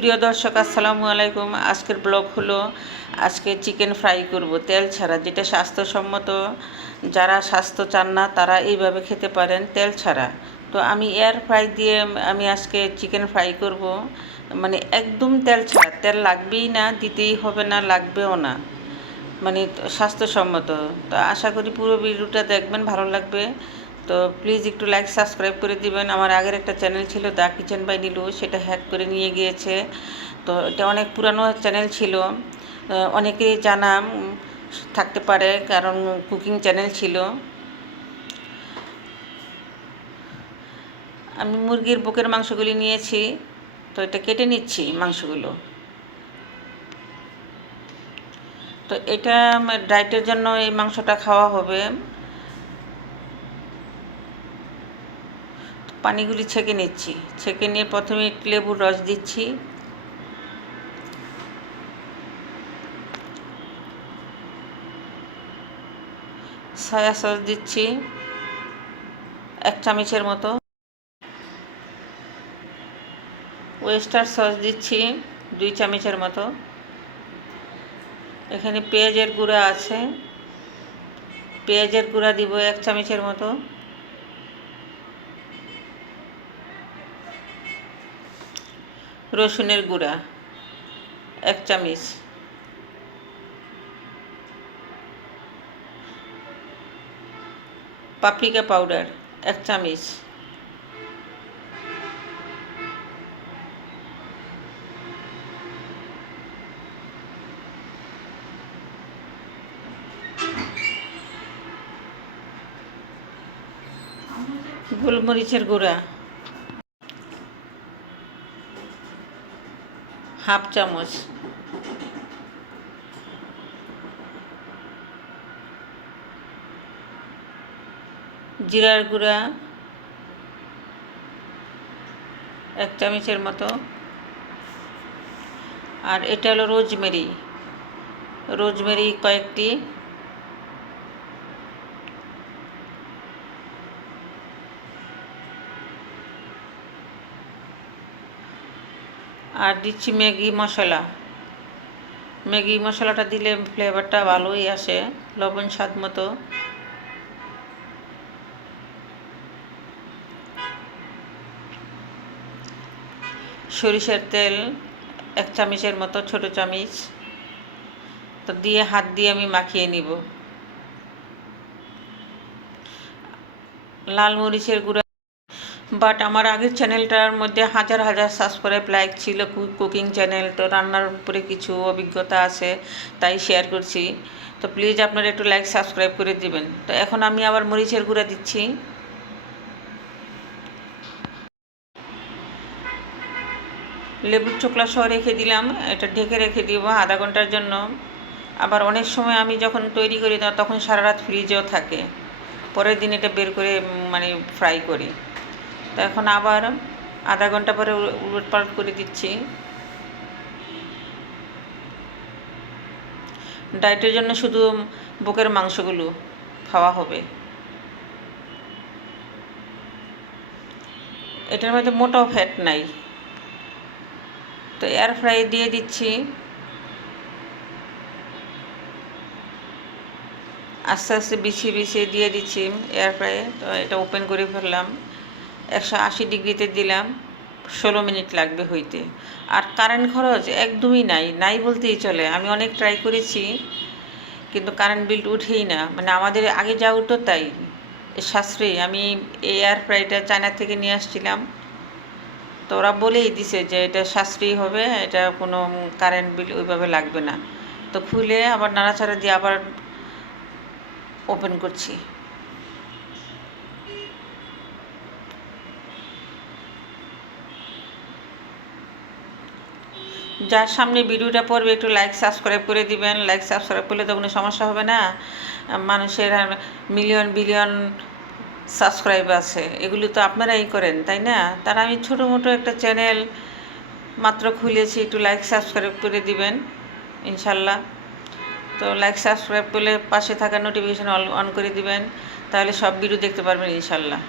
প্রিয় দর্শক, আসসালামু আলাইকুম। আজকের ব্লগ হলো, আজকে চিকেন ফ্রাই করব, তেল ছাড়া, যেটা স্বাস্থ্যসম্মত। যারা স্বাস্থ্য চান না, তারা এইভাবে খেতে পারেন তেল ছাড়া। তো আমি এয়ার ফ্রাই দিয়ে আমি আজকে চিকেন ফ্রাই করব। মানে একদম তেল ছাড়া, তেল লাগবেই না, দিতেই হবে না, লাগবেও না। মানে স্বাস্থ্যসম্মত। তো আশা করি পুরো ভিডিওটা দেখবেন, ভালো লাগবে। তো প্লিজ একটু লাইক সাবস্ক্রাইব করে দিবেন। আমার আগের একটা চ্যানেল ছিল দ্য কিচেন বাই নীলু সেটা হ্যাক করে নিয়ে গিয়েছে। তো এটা অনেক পুরানো চ্যানেল ছিল। আহ, অনেকেই জানা থাকতে পারে কারণ কুকিং চ্যানেল ছিল। আমি মুরগির বুকের মাংসগুলি নিয়েছি তো এটা কেটে নিচ্ছি মাংসগুলো। তো এটা ডায়েটের জন্য এই মাংসটা খাওয়া হবে। পানিগুলি ছেঁকে নিচ্ছি। ছেঁকে নিয়ে প্রথমে একটু লেবুর রস দিচ্ছি। সয়া সস দিচ্ছি, এক চামচের মতো। ওয়েস্টার সস দিচ্ছি, দুই চামচের মতো। এখানে পেঁয়াজের গুঁড়া আছে। পেঁয়াজের গুঁড়া দিব এক চামচের মতো। রসুনের গুঁড়া এক চামচ। পাপরিকা পাউডার এক চামচ। গোলমরিচের গুঁড়া। হাফ চামচ। জিরার গুঁড়া। এক চামচের মতো। আর এটা হলো রোজমেরি। রোজমেরি কয়েকটি। আর দিচ্ছি ম্যাগি মশলা। ম্যাগি মশলাটা দিলে ফ্লেভারটা ভালোই আসে, লবণ স্বাদ মতো। সরিষার তেল এক চামচের মতো, ছোট চামচ। তো দিয়ে হাত দিয়ে আমি মাখিয়ে নিব। লাল মরিচের গুঁড়া বাট আমার আগের চ্যানেলটার মধ্যে হাজার হাজার সাবস্ক্রাইব লাইক ছিল কুকিং চ্যানেল তো রান্নার উপরে কিছু অভিজ্ঞতা আছে, তাই শেয়ার করছি। তো প্লিজ আপনারা একটু লাইক সাবস্ক্রাইব করে দিবেন। তো এখন আমি আবার মরিচের গুঁড়া দিচ্ছি। লেবুর চোকলা সহ রেখে দিলাম, এটা ঢেকে রেখে দিব আধা ঘণ্টার জন্য। আবার অনেক সময় আমি যখন তৈরি করি তখন সারা রাত ফ্রিজেও থাকে। পরের দিন এটা বের করে মানে ফ্রাই করি। তো এখন আবার আধা ঘণ্টা পরে উলট পালট করে দিচ্ছি। ডায়েটের জন্য শুধু বুকের মাংসগুলো খাওয়া হবে। এটার মধ্যে মোটাও ফ্যাট নাই। তো এয়ার ফ্রাই দিয়ে দিচ্ছি। আস্তে আস্তে বিছিয়ে বিছিয়ে দিয়ে দিচ্ছি এয়ার ফ্রাইয়ে তো এটা ওপেন করে ফেললাম। একশো আশি ডিগ্রিতে দিলাম, ষোলো মিনিট লাগবে হইতে। আর কারেন্ট খরচ একদমই নাই নাই বলতেই চলে। আমি অনেক ট্রাই করেছি, কিন্তু কারেন্ট বিল উঠেই না। মানে আমাদের আগে যা উঠতো তাই। সাশ্রয়ী। আমি এয়ার ফ্রাইটা চায়না থেকে নিয়ে আসছিলাম। তো ওরা বলেই দিছে যে এটা সাশ্রয়ী হবে, এটা কোনো কারেন্ট বিল ওইভাবে লাগবে না। তো খুলে আবার নাড়াচাড়া দিয়ে আবার ওপেন করছি। যার সামনে ভিডিওটা পড়বে, একটু লাইক সাবস্ক্রাইব করে দিবেন। লাইক সাবস্ক্রাইব করলে তো কোনো সমস্যা হবে না। মানুষের মিলিয়ন বিলিয়ন সাবস্ক্রাইব আছে। এগুলো তো আপনারাই করেন, তাই না? তার আমি ছোটো মোটো একটা চ্যানেল মাত্র খুলেছি, একটু লাইক সাবস্ক্রাইব করে দিবেন, ইনশাল্লাহ। তো লাইক সাবস্ক্রাইব করলে পাশে থাকা নোটিফিকেশান অন করে দিবেন। তাহলে সব ভিডিও দেখতে পারবেন, ইনশাল্লাহ।